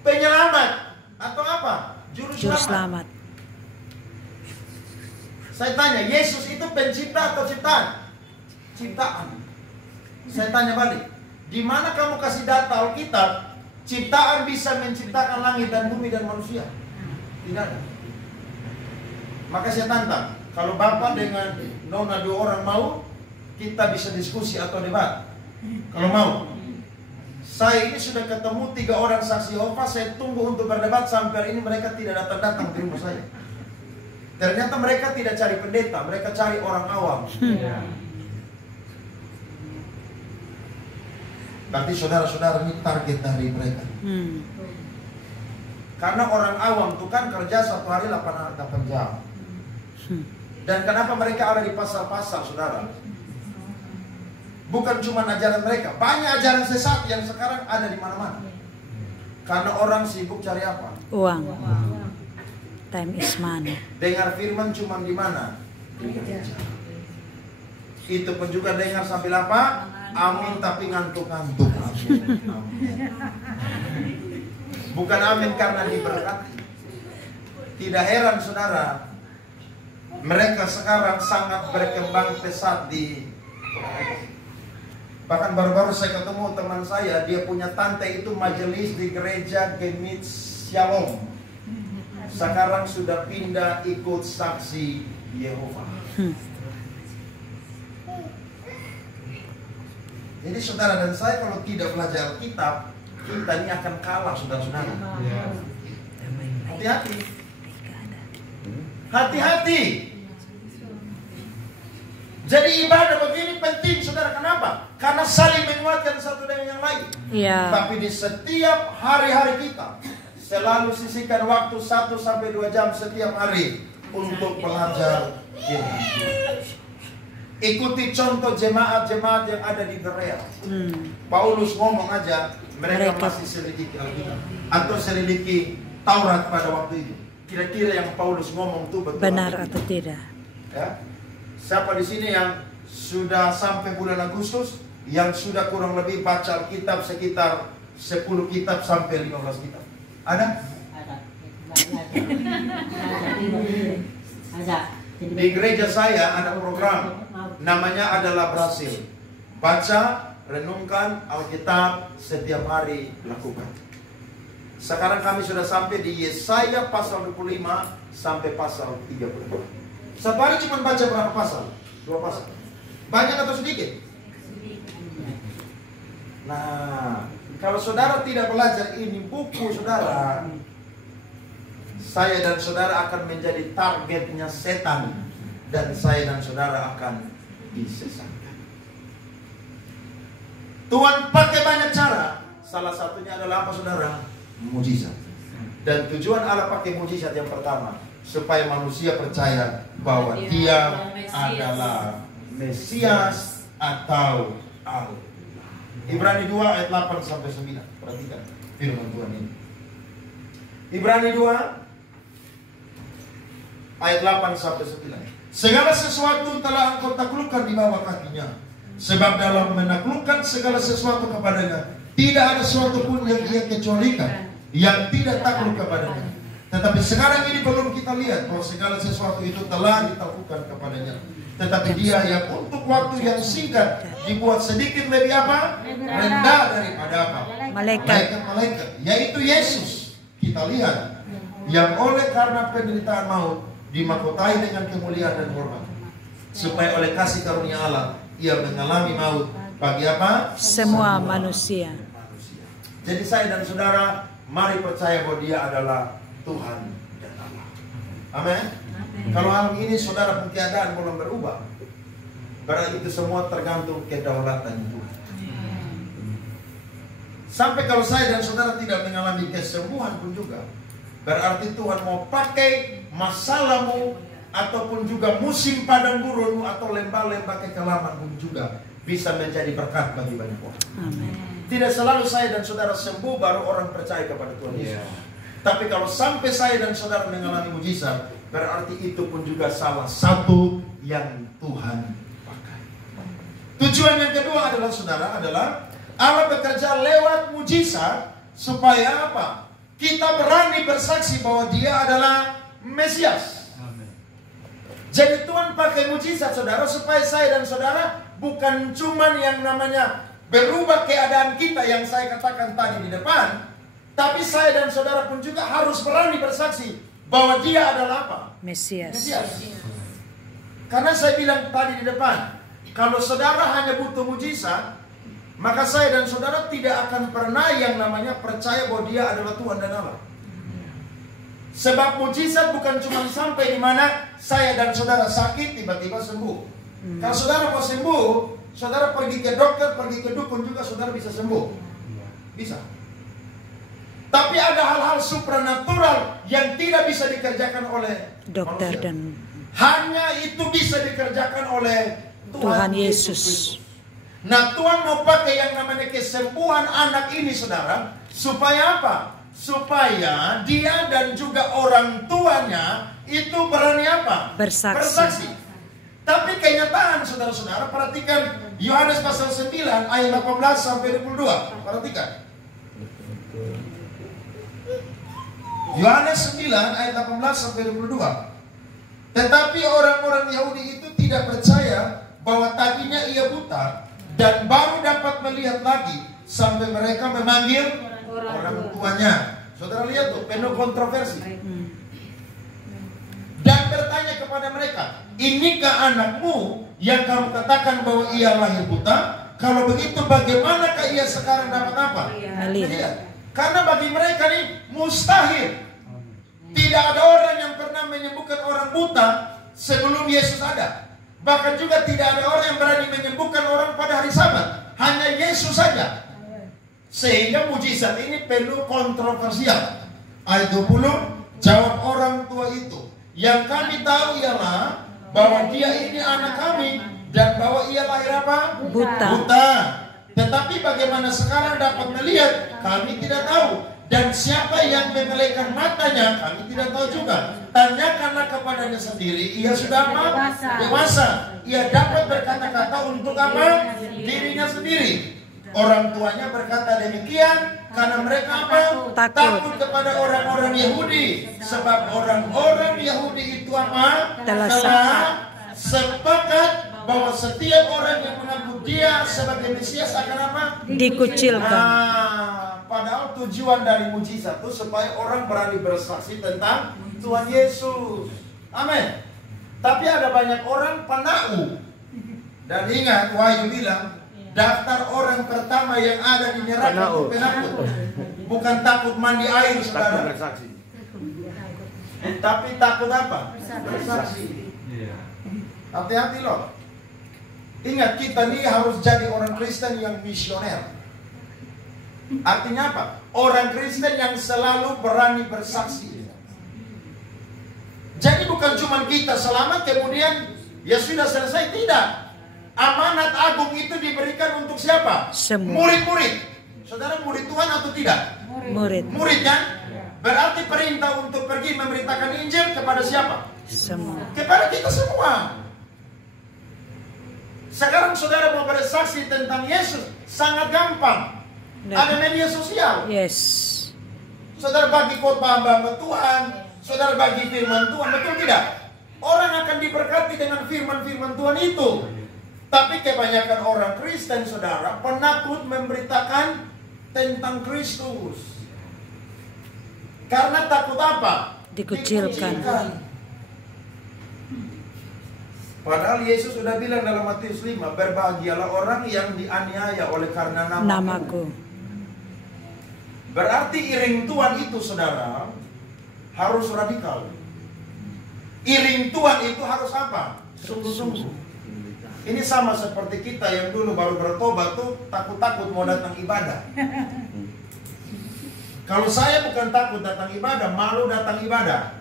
Penyelamat atau apa? Juru selamat. Saya tanya, Yesus itu pencipta atau ciptaan? Ciptaan. Saya tanya balik, di mana kamu kasih data Alkitab ciptaan bisa menciptakan langit dan bumi dan manusia? Tidak ada. Maka saya tantang, kalau Bapak dengan Nona 2 orang mau, kita bisa diskusi atau debat. Kalau mau. Saya ini sudah ketemu 3 orang saksi Yehova, saya tunggu untuk berdebat sampai hari ini mereka tidak datang ke rumah saya. Ternyata mereka tidak cari pendeta, mereka cari orang awam. Berarti saudara-saudara ini target dari mereka. Karena orang awam itu kan kerja 1 hari 8 jam. Dan kenapa mereka ada di pasar-pasar, saudara? Bukan cuma ajaran mereka, banyak ajaran sesat yang sekarang ada di mana-mana. Karena orang sibuk cari apa? Uang. Time is money. Dengar firman cuma di mana? Di gereja. Itu pun juga dengar sambil apa? Amin tapi ngantuk-ngantuk. Bukan amin karena diberkati. Tidak heran saudara, mereka sekarang sangat berkembang pesat di. Bahkan baru-baru saya ketemu teman saya, dia punya tante itu majelis di gereja Gemit Shalom. Sekarang sudah pindah ikut saksi Yehova. Jadi saudara dan saya kalau tidak belajar Alkitab, kita ini akan kalah saudara-saudara. Hati-hati. Hati-hati. Jadi ibadah begini penting saudara, kenapa? Karena saling menguatkan satu dengan yang lain. Tapi di setiap hari-hari kita selalu sisihkan waktu 1-2 jam setiap hari untuk belajar Firman. Ikuti contoh jemaat-jemaat yang ada di Berea. Paulus ngomong aja, mereka masih selidiki Alkitab atau selidiki Taurat pada waktu itu. Kira-kira yang Paulus ngomong itu betul benar atau tidak? Ya. Siapa di sini yang sudah sampai bulan Agustus, yang sudah kurang lebih baca Alkitab sekitar 10 kitab sampai 15 kitab? Ada? Ada. Di gereja saya ada program, namanya adalah Brasil. Baca, renungkan Alkitab setiap hari lakukan. Sekarang kami sudah sampai di Yesaya pasal 25 sampai pasal 34. Satu hari cuma baca berapa pasal? 2 pasal. Banyak atau sedikit? Nah, kalau saudara tidak belajar ini buku saudara, saya dan saudara akan menjadi targetnya setan, dan saya dan saudara akan disesatkan. Tuhan pakai banyak cara. Salah satunya adalah apa saudara? Mujizat. Dan tujuan Allah pakai mujizat yang pertama, supaya manusia percaya bahwa dia adalah Mesias atau Allah. Ibrani 2 ayat 8 sampai 9. Perhatikan firman Tuhan ini. Ibrani 2 ayat 8 sampai 9. Segala sesuatu telah engkau taklukkan di bawah kakinya. Sebab dalam menaklukkan segala sesuatu kepadanya, tidak ada sesuatu pun yang ia kecualikan yang tidak takluk kepadanya. Tetapi sekarang ini belum kita lihat bahwa segala sesuatu itu telah ditaklukkan kepadanya. Tetapi dia yang untuk waktu yang singkat dibuat sedikit lebih apa? Rendah daripada apa? Malaikat-malaikat, yaitu Yesus. Kita lihat yang oleh karena penderitaan maut dimahkotai dengan kemuliaan dan hormat, supaya oleh kasih karunia Allah ia mengalami maut bagi apa? Semua manusia. Jadi saya dan saudara, mari percaya bahwa dia adalah Tuhan dan Allah. Amin. Kalau hari ini saudara pun keadaan belum berubah, berarti itu semua tergantung kedaulatan Tuhan. Sampai kalau saya dan saudara tidak mengalami kesembuhan pun juga, berarti Tuhan mau pakai masalahmu ataupun juga musim padang gurunmu atau lembah-lembah kekelaman pun juga bisa menjadi berkat bagi banyak orang. Amin. Tidak selalu saya dan saudara sembuh baru orang percaya kepada Tuhan Yesus. Tapi kalau sampai saya dan saudara mengalami mujizat, berarti itu pun juga salah satu yang Tuhan pakai. Tujuan yang kedua adalah saudara, Allah bekerja lewat mujizat supaya apa? Kita berani bersaksi bahwa Dia adalah Mesias. Jadi Tuhan pakai mujizat saudara supaya saya dan saudara bukan cuman yang namanya berubah keadaan kita yang saya katakan tadi di depan, tapi saya dan saudara pun juga harus berani bersaksi bahwa Dia adalah apa? Mesias. Karena saya bilang tadi di depan, kalau saudara hanya butuh mujizat, maka saya dan saudara tidak akan pernah yang namanya percaya bahwa Dia adalah Tuhan dan Allah. Sebab mujizat bukan cuma sampai di mana saya dan saudara sakit tiba-tiba sembuh. Kalau saudara mau sembuh, saudara pergi ke dokter, pergi ke dukun juga saudara bisa sembuh. Bisa. Tapi ada hal-hal supranatural yang tidak bisa dikerjakan oleh dokter manusia. dan Hanya itu bisa dikerjakan oleh Tuhan Yesus. Nah, Tuhan mau pakai yang namanya kesembuhan anak ini saudara, supaya apa? Supaya dia dan juga orang tuanya itu berani apa? Bersaksi. Tapi kenyataan saudara-saudara, perhatikan Yohanes pasal 9 ayat 18 sampai 22. Perhatikan. Yohanes 9 ayat 18 sampai 22. Tetapi orang-orang Yahudi itu tidak percaya bahwa tadinya ia buta dan baru dapat melihat lagi sampai mereka memanggil orang tuanya. Saudara lihat tuh, penuh kontroversi. Dan bertanya kepada mereka, inikah anakmu yang kamu katakan bahwa ia lahir buta? Kalau begitu bagaimanakah ia sekarang dapat apa? Melihat. Karena bagi mereka ini mustahil. Tidak ada orang yang pernah menyembuhkan orang buta sebelum Yesus ada. Bahkan juga tidak ada orang yang berani menyembuhkan orang pada hari Sabat. Hanya Yesus saja. Sehingga mujizat ini penuh kontroversial. Ayat 20, jawab orang tua itu, yang kami tahu ialah bahwa dia ini anak kami dan bahwa ia lahir apa? Buta. Tetapi bagaimana sekarang dapat melihat, kami tidak tahu. Dan siapa yang memelekan matanya, kami tidak tahu juga. Tanyakanlah kepadanya sendiri, ia sudah apa? Dewasa. Ia dapat berkata-kata untuk apa? Dirinya sendiri. Orang tuanya berkata demikian karena mereka apa? Takut kepada orang-orang Yahudi. Sebab orang-orang Yahudi itu apa? Telah sepakat bahwa setiap orang yang mengaku Dia sebagai Mesias akan apa? Dikucilkan. Padahal tujuan dari mujizat itu supaya orang berani bersaksi tentang Tuhan Yesus. Amin. Tapi ada banyak orang penakut. Dan ingat, Wahyu bilang, daftar orang pertama yang ada di neraka itu penakut. Bukan takut mandi air, saudara. Tapi takut apa? Bersaksi. Hati-hati loh. Ingat, kita ini harus jadi orang Kristen yang misioner. Artinya apa? Orang Kristen yang selalu berani bersaksi. Jadi bukan cuma kita selamat kemudian ya sudah selesai, tidak. Amanat agung itu diberikan untuk siapa? Semua. Murid-murid. Saudara murid Tuhan atau tidak? Murid kan? Berarti perintah untuk pergi memberitakan Injil kepada siapa? Semua. Kepada kita semua. Sekarang saudara mau bersaksi tentang Yesus sangat gampang. Ada media sosial. Yes. Saudara bagi khotbah hamba Tuhan, saudara bagi firman Tuhan, betul tidak? Orang akan diberkati dengan firman-firman Tuhan itu. Tapi kebanyakan orang Kristen, saudara, penakut memberitakan tentang Kristus. Karena takut apa? Dikucilkan. Padahal Yesus sudah bilang dalam Matius 5, berbahagialah orang yang dianiaya oleh karena namaku. Berarti iring Tuhan itu, saudara, harus radikal. Iring Tuhan itu harus apa? Sungguh-sungguh. Ini sama seperti kita yang dulu baru bertobat tuh takut-takut mau datang ibadah. Kalau saya bukan takut datang ibadah, malu datang ibadah.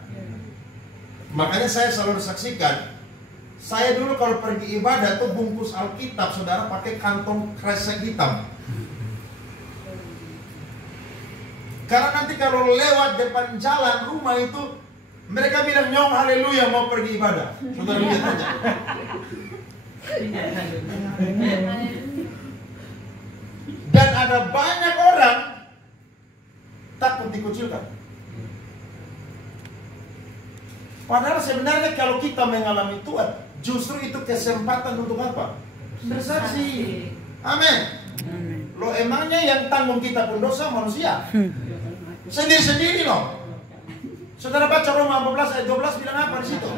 Makanya saya selalu saksikan, Saya dulu kalau pergi ibadah tuh bungkus Alkitab, saudara, pakai kantong kresek hitam. Karena nanti kalau lewat depan jalan rumah itu, mereka bilang nyong haleluya mau pergi ibadah. Saudara lihat aja. Dan ada banyak orang takut dikucilkan. Padahal sebenarnya kalau kita mengalami Tuhan, justru itu kesempatan untuk apa? Bersaksi. Amin. Lo emangnya yang tanggung kita pun dosa manusia? Sendiri-sendiri loh. Saudara baca Roma 14 ayat 12 bilang apa di situ?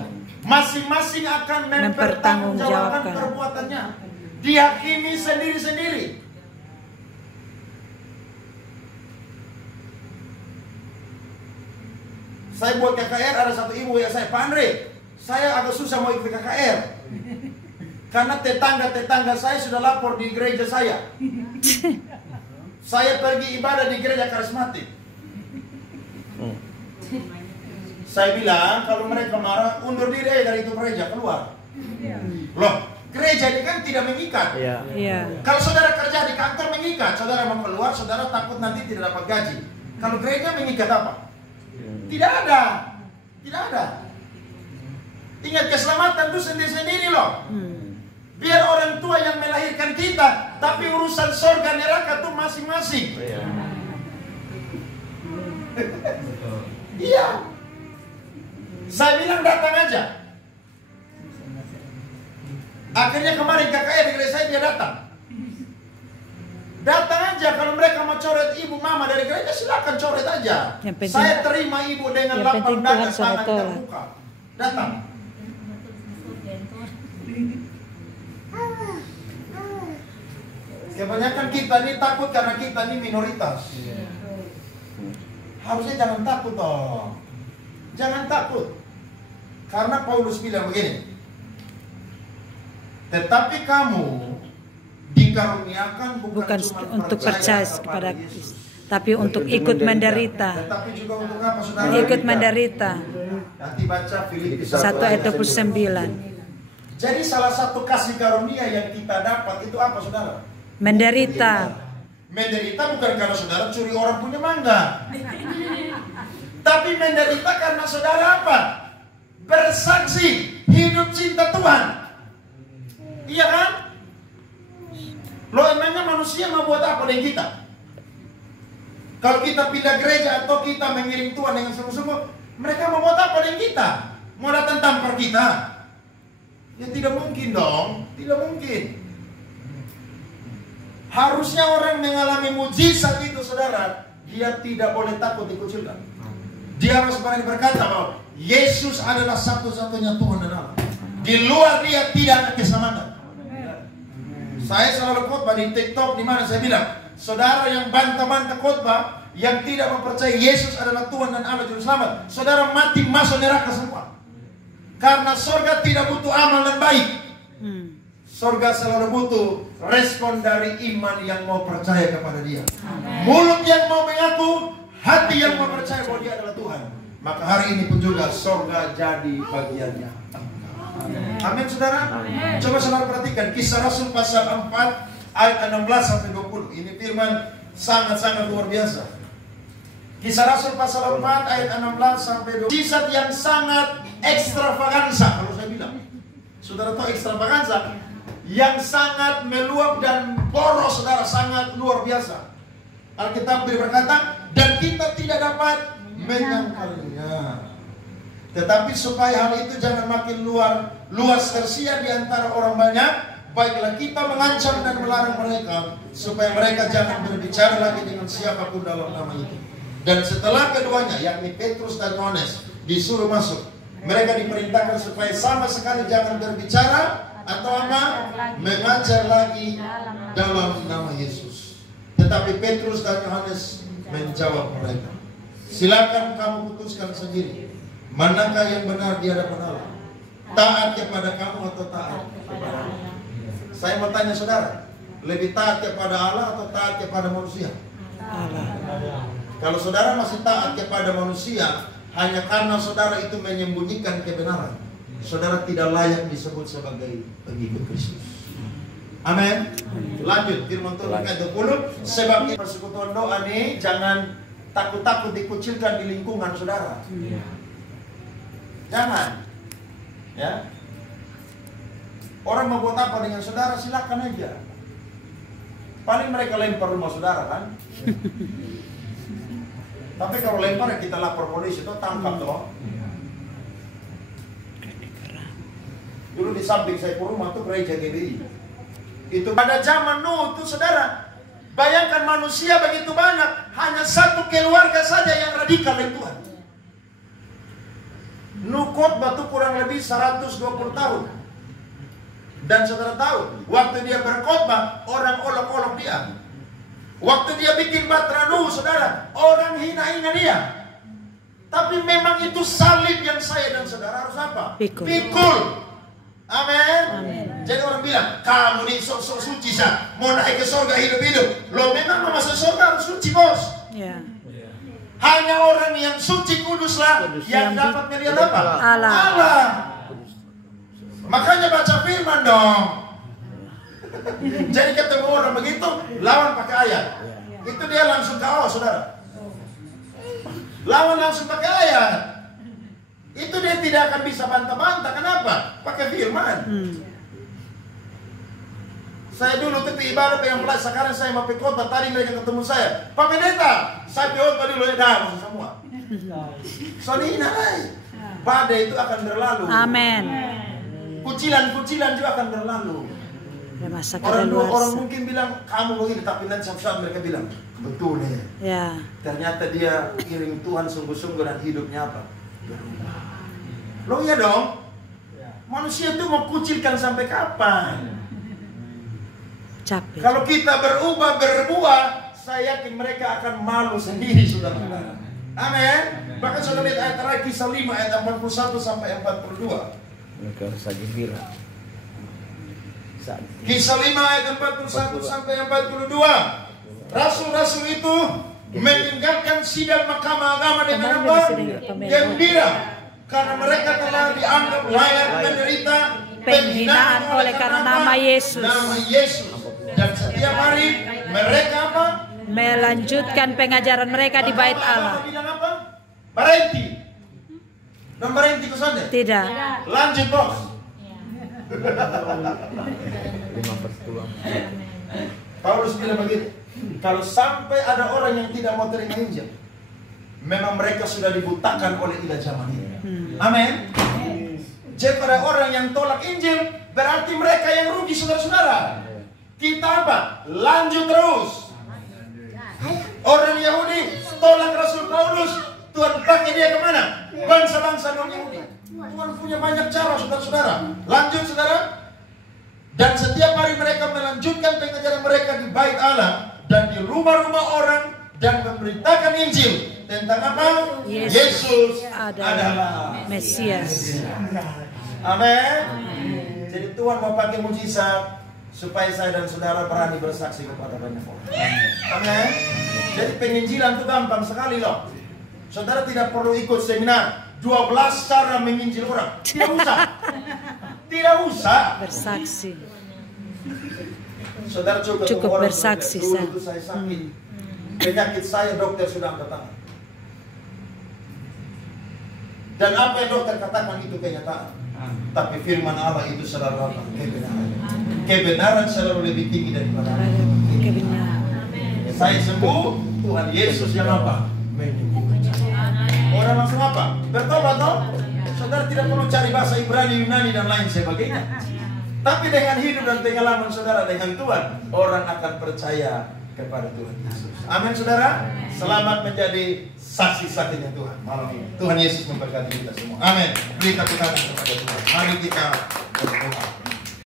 Masing-masing akan mempertanggungjawabkan perbuatannya. Dihakimi sendiri-sendiri. Saya buat KKR, ada satu ibu yang saya, Pak Andre, saya agak susah mau ikut KKR. Karena tetangga-tetangga saya sudah lapor di gereja saya. Saya pergi ibadah di gereja karismatik. Saya bilang, kalau mereka marah, undur diri aja dari itu gereja, keluar. Loh, gereja ini kan tidak mengikat. Kalau saudara kerja di kantor mengikat, saudara mau keluar, saudara takut nanti tidak dapat gaji. Kalau gereja mengikat apa? Tidak ada. Tidak ada. Ingat, keselamatan itu sendiri-sendiri loh. Biar orang tua yang melahirkan kita, tapi urusan surga neraka itu masing-masing. Iya. Saya bilang datang aja. Akhirnya kemarin KKR di gereja saya dia datang. Datang aja, kalau mereka mau coret ibu mama dari gereja silakan coret aja. Saya terima ibu dengan lapang dada, tangan terbuka. Datang. Kebanyakan kita ini takut karena kita ini minoritas. Harusnya jangan takut toh. Jangan takut. Karena Paulus bilang begini. Tetapi kamu dikaruniakan bukan untuk percaya kepada Yesus, tapi untuk ikut menderita. Tetapi juga untuk apa, saudara? Ikut menderita. Nanti baca Filipi 1 ayat 29. Jadi salah satu kasih karunia yang kita dapat itu apa, saudara? Menderita. Menderita bukan karena saudara curi orang punya mangga. Tapi menderita karena saudara apa? Bersaksi hidup cinta Tuhan. Iya kan? Lo emangnya manusia mau buat apa dengan kita? Kalau kita pindah gereja atau kita mengiring Tuhan dengan sungguh-sungguh, mereka mau buat apa dengan kita? Mau datang tampar kita? Ya tidak mungkin dong. Tidak mungkin. Harusnya orang mengalami mujizat itu, saudara, dia tidak boleh takut dikucilkan. Dia harus berani berkata bahwa Yesus adalah satu-satunya Tuhan dan Allah. Di luar dia tidak ada keselamatan. Saya selalu khotbah di TikTok, di mana saya bilang, saudara yang bantah-bantah khotbah, yang tidak mempercayai Yesus adalah Tuhan dan Allah juru selamat, saudara mati masuk neraka semua. Karena surga tidak butuh amal dan baik. Surga selalu butuh respon dari iman yang mau percaya kepada dia. Mulut yang mau mengaku, hati yang mau percaya bahwa dia adalah Tuhan. Maka hari ini pun juga surga jadi bagiannya. Amin, saudara. Coba saudara perhatikan Kisah Rasul pasal 4 ayat 16 sampai 20. Ini firman sangat-sangat luar biasa. Kisah Rasul pasal 4 ayat 16 sampai 20. Mujizat yang sangat ekstravaganza, kalau saya bilang. Saudara tahu ekstravaganza? Yang sangat meluap dan boros, saudara, sangat luar biasa. Alkitab berkata, dan kita tidak dapat menyangkalnya. Tetapi supaya hal itu jangan makin luas tersiar di antara orang banyak, baiklah kita mengancam dan melarang mereka, supaya mereka jangan berbicara lagi dengan siapapun dalam nama itu. Dan setelah keduanya, yakni Petrus dan Yohanes, disuruh masuk, mereka diperintahkan supaya sama sekali jangan berbicara atau apa? Mengajar lagi dalam nama Yesus. Tetapi Petrus dan Yohanes menjawab mereka, silakan kamu putuskan sendiri, manakah yang benar di hadapan Allah? Taat kepada kamu atau taat kepada Allah? Saya mau tanya saudara, lebih taat kepada Allah atau taat kepada manusia? Allah. Kalau saudara masih taat kepada manusia hanya karena saudara itu menyembunyikan kebenaran, saudara tidak layak disebut sebagai pengikut Kristus. Amin. Lanjut firman Tuhan ayat 20. Sebab persekutuan doa ini jangan takut-takut dikucilkan di lingkungan saudara. Jangan. Ya. Orang mau buat apa dengan saudara, silakan aja. Paling mereka lempar rumah saudara kan. Tapi kalau lempar ya kita lapor polisi, itu tangkap toh. Dulu di samping saya rumah tuh gereja GBI. Itu pada zaman Nuh tuh saudara. Bayangkan manusia begitu banyak, hanya satu keluarga saja yang radikal dengan Tuhan. Nuh khotbah tuh kurang lebih 120 tahun. Dan saudara tahu, waktu dia berkhotbah, orang olok-olok dia. Waktu dia bikin batra Nuh, saudara, orang hina-hina dia. Tapi memang itu salib yang saya dan saudara harus apa? Pikul. Amin. Jadi orang bilang, kamu nih sok-sok suci sah, mau naik ke surga hidup-hidup. Lo memang mau masuk surga harus suci, bos. Hanya orang yang suci kuduslah yang dapat melihat apa? Allah. Makanya baca firman dong. Jadi ketemu orang begitu, lawan pakai ayat. Itu dia langsung KO, saudara. Lawan langsung pakai ayat. Itu dia tidak akan bisa bantah-bantah. Kenapa? Pakai firman. Saya dulu tepi ibadah pengen pelas, sekarang saya mau pergi kota. Tadi mereka ketemu saya, Pak Pendeta, saya pergi kota dulu ya, dah semua. Soalnya badai itu akan berlalu. Amin. Kucilan-kucilan juga akan berlalu. Orang mungkin bilang kamu begini, tapi nanti saat mereka bilang betul ya. Ternyata dia iring Tuhan sungguh-sungguh dan hidupnya apa? Berubah. Loh ya dong. Manusia itu mau kucilkan sampai kapan? Capek. Kalau kita berubah berbuah, saya yakin mereka akan malu sendiri, saudara-saudara. Amin. Bahkan saudara lihat ayat terakhir Kisah 5 ayat 41 sampai 42. Mereka harus lagi bilang. Kisah 5 ayat 41 sampai 42. Rasul-rasul itu meninggalkan sidang mahkamah agama dengan apa? Gembira, karena mereka telah dianggap layak menderita penghinaan oleh karena nama Yesus. Nama Yesus. Dan setiap hari mereka apa? Melanjutkan pengajaran mereka di bait Allah. Bilang apa? Berhenti. Dan berhenti ke sana? Tidak. Lanjut, bos. Paulus bilang begini, kalau sampai ada orang yang tidak mau terima Injil, memang mereka sudah dibutakan oleh ilah zaman ini. Amin. Jadi pada orang yang tolak Injil, berarti mereka yang rugi, saudara-saudara. Kita apa? Lanjut terus. Orang Yahudi tolak Rasul Paulus, Tuhan pakai dia kemana? Bangsa-bangsa non-Yahudi. Tuhan punya banyak cara, saudara-saudara. Lanjut, saudara. Dan setiap hari mereka melanjutkan pengajaran mereka di bait Allah dan di rumah-rumah orang dan memberitakan Injil tentang apa? Yesus adalah Mesias. Amin. Jadi Tuhan mau pakai mujizat supaya saya dan saudara berani bersaksi kepada banyak orang. Amin. Jadi penginjilan itu gampang sekali loh. Saudara tidak perlu ikut seminar 12 cara menginjil orang. Tidak usah. Tidak usah. Bersaksi. Saudara cukup bersaksi. Dulu itu saya sakit. Penyakit saya dokter sudah angkat tangan. Dan apa yang dokter katakan itu kenyataan. Tapi firman Allah itu selalu apa? Kebenaran. Kebenaran selalu lebih tinggi daripada kebenaran. Saya sembuh, Tuhan Yesus yang apa? Orang langsung apa? Bertobat toh? Saudara tidak perlu cari bahasa Ibrani, Yunani dan lain sebagainya. Tapi dengan hidup dan pengalaman saudara dengan Tuhan, orang akan percaya kepada Tuhan Yesus. Amin, saudara. Selamat menjadi saksi-saksinya Tuhan malam ini. Tuhan Yesus memberkati kita semua. Amin. Beri tepuk tangan kepada Tuhan. Mari kita berdoa.